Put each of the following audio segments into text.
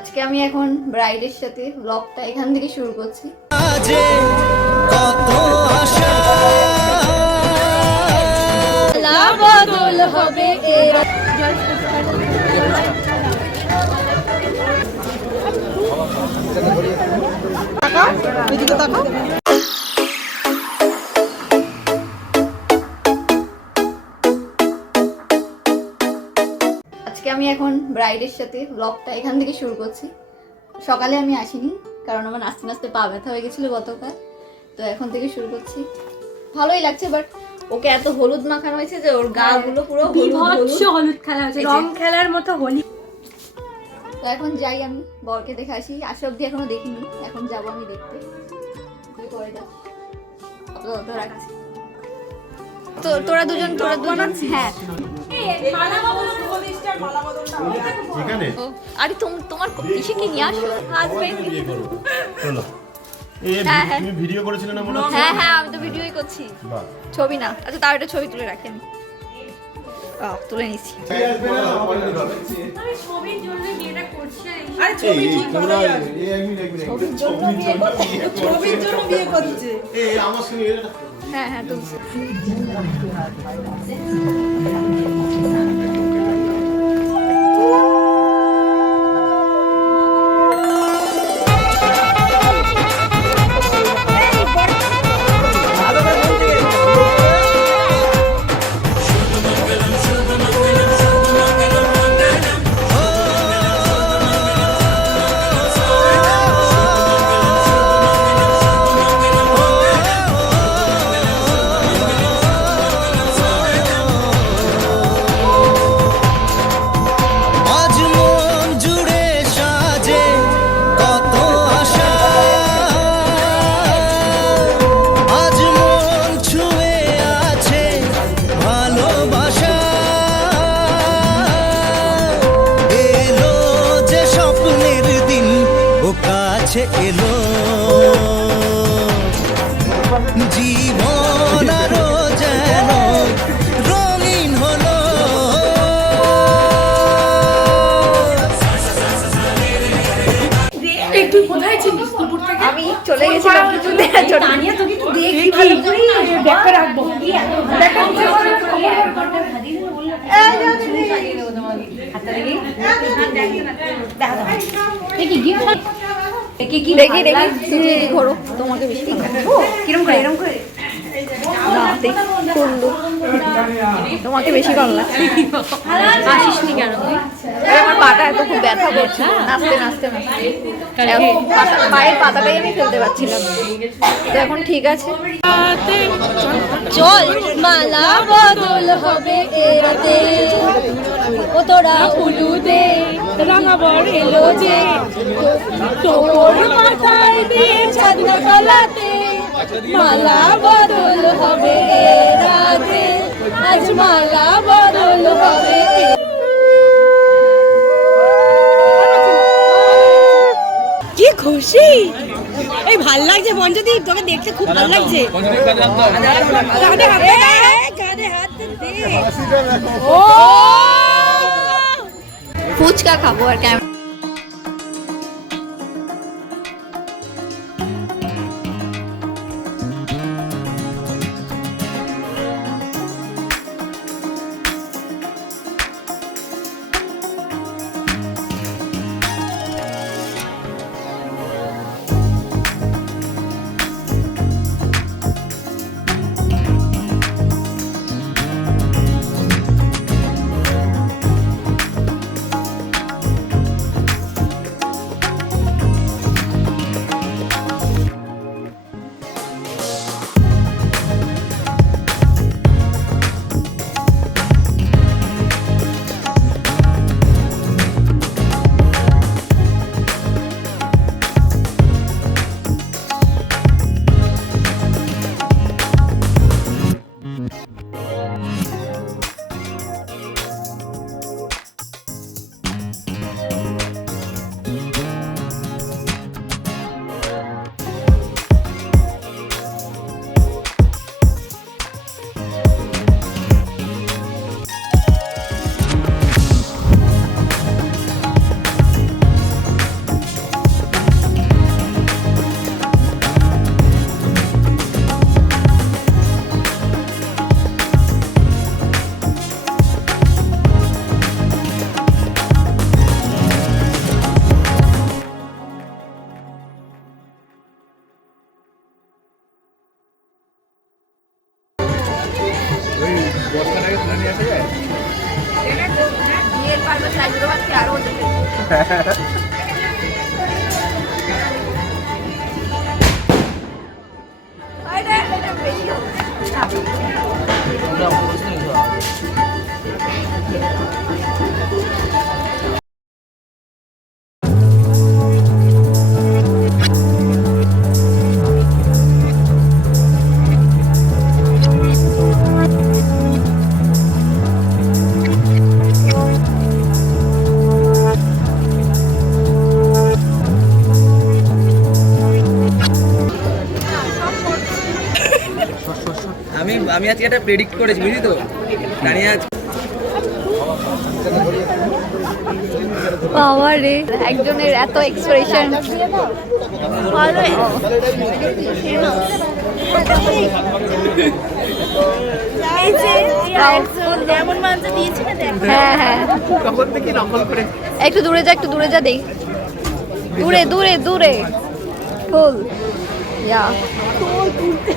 আজকে আমি এখন ব্রাইডের সাথে ব্লগটা এখান থেকে শুরু করছি। বদল হবে আজকে আমি এখন ব্রাইডের সাথে ব্লগটা এখান থেকে শুরু করছি। সকালে আমি আসিনি কারণ আমার নাচতে নাচতে পা ব্যথা হয়ে গেছিলো গতকাল, তো এখন থেকে শুরু করছি। ভালোই লাগছে, বাট ওকে এত হলুদ মাখানো হয়েছে যে ওর গা গুলো পুরো হলুদ খেলা হচ্ছে, রং খেলার মতো হোলি। তো এখন যাই, আমি বরকে দেখে আসি। আসা অব্দি এখনো দেখিনি, এখন যাবো আমি দেখতে। তো তোরা দুজন হ্যাঁ। আরে তোমার কিসে কি নিয়ে আসো? তুমি ভিডিও করেছিলে না মনে হচ্ছে? হ্যাঁ হ্যাঁ, আমি তো ভিডিওই করছি, ছবি না। আচ্ছা তাও একটা ছবি তুলে রাখি আমি। তুলে নিচ্ছি। হ্যাঁ হ্যাঁ তুলছি। এলো জীবন আরো যেন রঙিন হলো। তুই কোথায় ছিলিস? আমি চলে গেছিলাম ব্যাগটা রাখবো। দেখি দেখি ঘোরো, তোমাকে বেশি কিরম করে এরম করে তোমাকে বেশি ভালো লাগছে। আসিসনি কেন? আমার পাটা এত খুব ব্যথা করছে নাচতে নাচতে নাচতে, পায়ের পাতাটাই আমি ফেলতে পারছিলাম। তো এখন ঠিক আছে, চল মালা বদল হবে এরাতে, ও তোরা উলুদে রাঙাবর এলো যে, তোর মাথায় দিয়ে ছাদনা গলাতে মালা বদল হবে রাতে, আজ মালা বদল হবে। কি খুশি, এই ভাল লাগছে পঞ্চদীপ, তোকে দেখতে খুব ভালো লাগছে। ফুচকা খাবো আর কেমন। বিয়ের পারবে সাইজের ভাত কি আরো হতে আমি আজকে একটা প্রেডিক্ট করেছি বুঝলি তো দাঁড়িয়ে আজ বাবা রে একজনের এত এক্সপ্রেশন হ্যাঁ হ্যাঁ একটু দূরে যা দেখ দূরে ফুল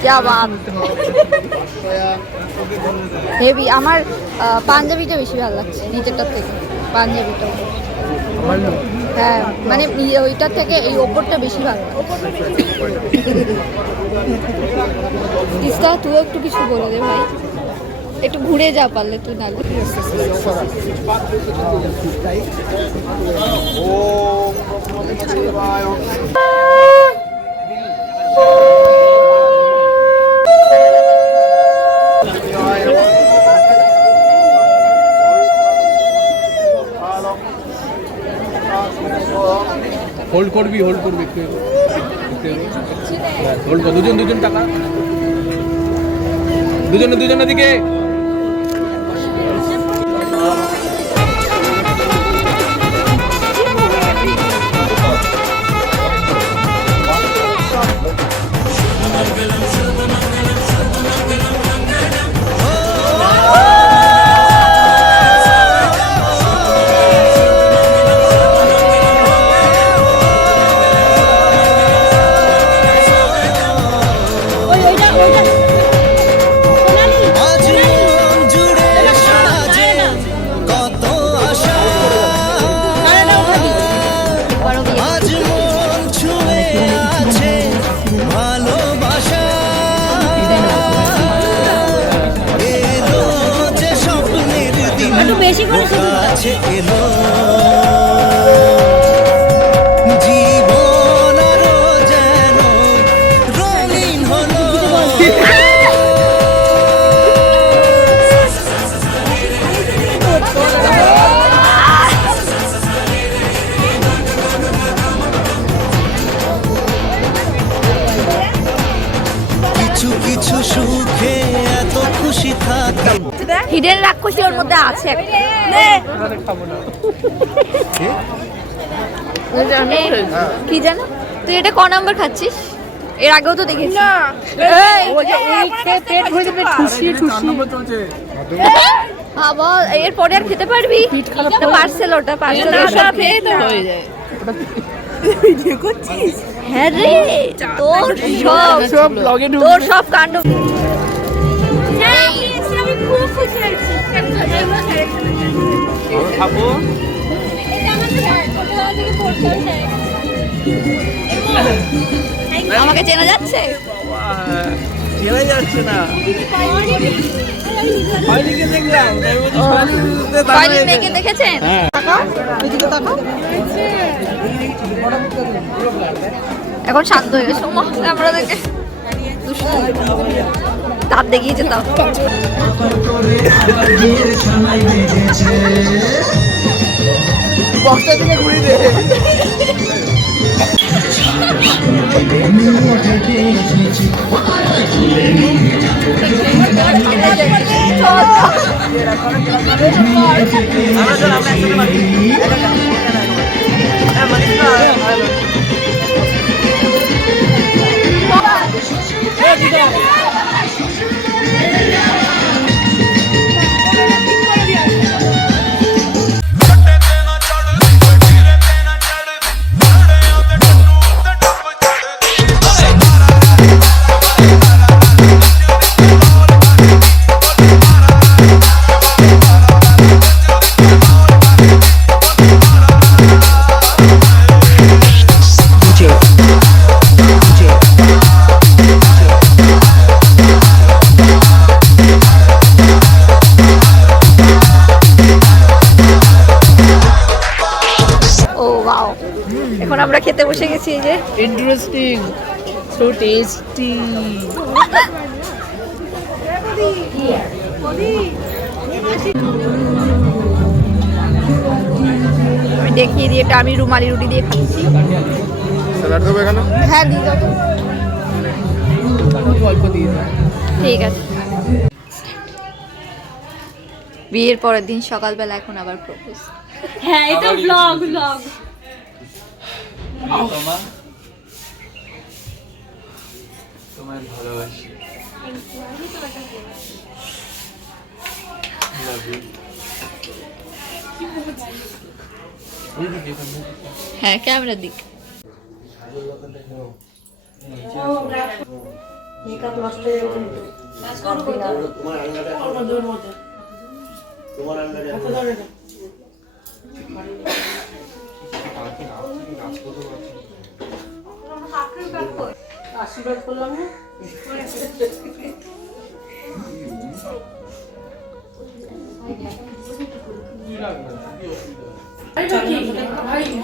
क्या बात হেভি আমার পাঞ্জাবিটা বেশি ভালো লাগছে নিচেরটার থেকে পাঞ্জাবিটা হ্যাঁ মানে ওইটার থেকে এই ওপরটা বেশি ভালো লাগছে তিস্তা তুই একটু কিছু বলে দে ভাই একটু ঘুরে যা পারলে তুই না হোল্ড করবি একটু হোল্ড কর দুজন টাকা দুজনের দিকে আজ মন জুড়ে সাজে কত আশা, আজ মন ছুঁয়ে আছে ভালোবাসা, এলো যে স্বপ্নের দিন কাছে এলো, জীবন আরো যেন রঙিন হলো। কিছু কিছু সুখে এত খুশি থাকতাম। হিডেন রাক্ষসী ওর মধ্যে আছে একটা। কি জানো তুই এটা ক নাম্বার খাচ্ছিস? এর আগেও তো দেখেছি না। বাবা এরপরে আর খেতে পারবি? পার্সেল ওটা পার্সেল খেয়ে তো হয়ে যায়। হ্যাঁ রে তোর সব কাণ্ড আমাকে চেনা যাচ্ছে? না মেয়েকে দেখেছেন? এখন শান্ত হয়ে গেছে আমরা দেখে তার দেখিয়ে যেতাম। বক্সটা থেকে ঘুরি দে। Interesting. So tasty. আমি দেখিয়ে দিয়ে এটা আমি রুমালি রুটি দিয়ে খাচ্ছি। স্যালাড দেবো এখানে? হ্যাঁ দিয়ে দাও। অল্প দিয়ে দাও। ঠিক আছে। বিয়ের পরের দিন সকালবেলা এখন আবার প্রপোজ। হ্যাঁ এটা ব্লগ। তোমায় ভালোবাসি। হ্যাঁ ক্যামেরার দিক।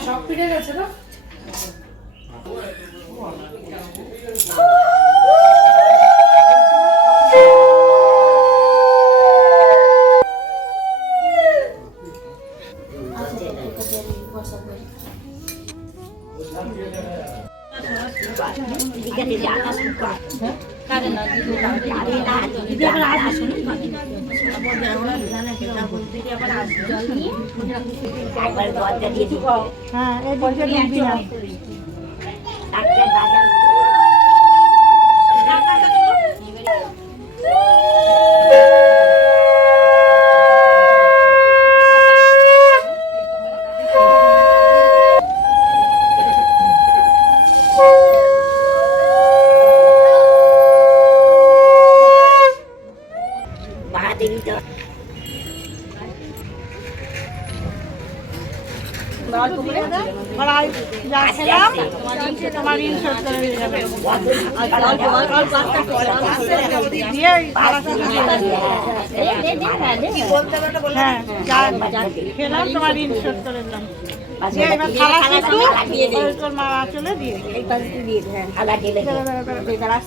সব ফিরে গেছে না? খেলাম তোমার ঋণ শোধ করে দিলাম। এবার থালা তোর মা চলে দিয়ে এই পাশে দিয়ে থালা ঢেলে দাঁড়া